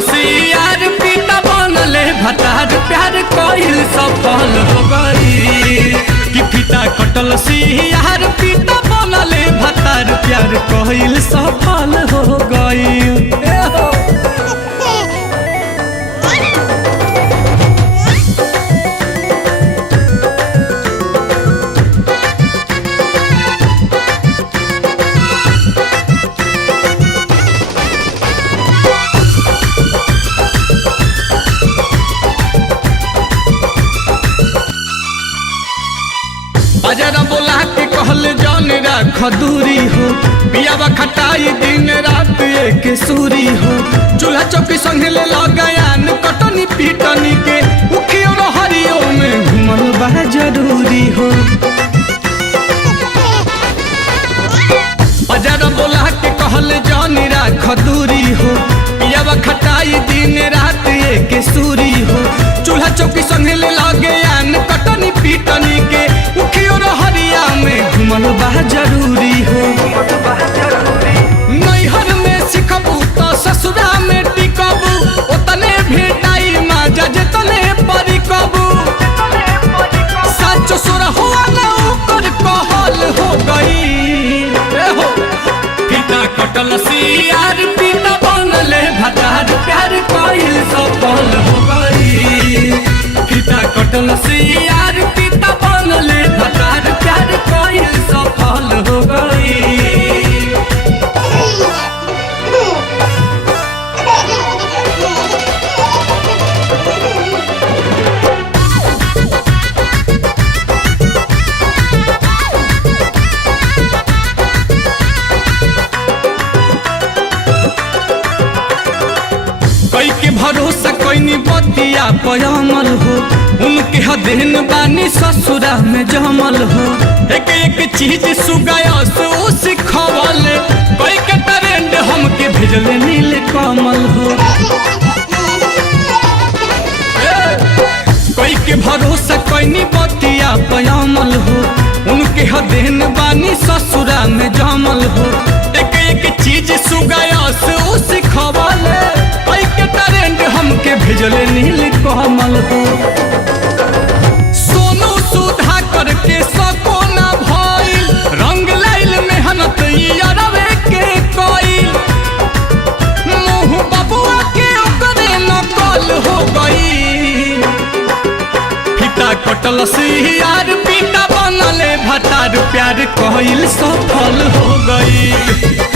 कटलसी यार पीता बनले भतार प्यार कइल सफल हो गई कि फीता कटलसी यार पीता बनले भतार प्यार कइल सफल हो गई। बाजारा बोला के कहल जान राख दूरी हो पियावा खटाई दिन रात एक सूरी हो चूल्हा चौकी संग ले लगायान कटनी पीटनी के उखियो हरियो में घुमल बा जरूरी हो। बाजारा बोला के कहल जान राख दूरी हो पियावा खटाई दिन रात एक सूरी हो चूल्हा चौकी संग ले लगायान कटनी पीटनी के उखियो हरिया में घुमल बा जरूरी हो। नैहर में सिखबू तो ससुरा में टिकबू ओतने भेटाई माजा जतने परिकबू साचो सोरा हुआ ना ओकर कहल हो गई हो पिता कटलसी यार पिता बनले भतार प्यार कइल सफल हो गई पिता कटलसी यार पिता बनले भतार प्यार कइल सफल हो गई। कई के भरोसा कईनी बतिया पयमल हो उनके हदेन बानी ससुरा में जमल हो एक एक चीज सुगायस ओ सिखवल कई के ट्रेंड हमके भेजले नील कमल हो। कई के भरोसा कईनी बतिया पयमल हो उनके हदेन बानी ससुरा में जमल हो एक एक चीज सुगायस ओ सिखवल हमके भेजले नील कमल हो। सोनू सुधा करके सको ना भइल रंग लाइल मेहनत यारवे के कइल मुँह बबुआ के ओकरे नकल हो गई पिता कटलसी यार पिता बनले भतार प्यार कइल सफल हो गई।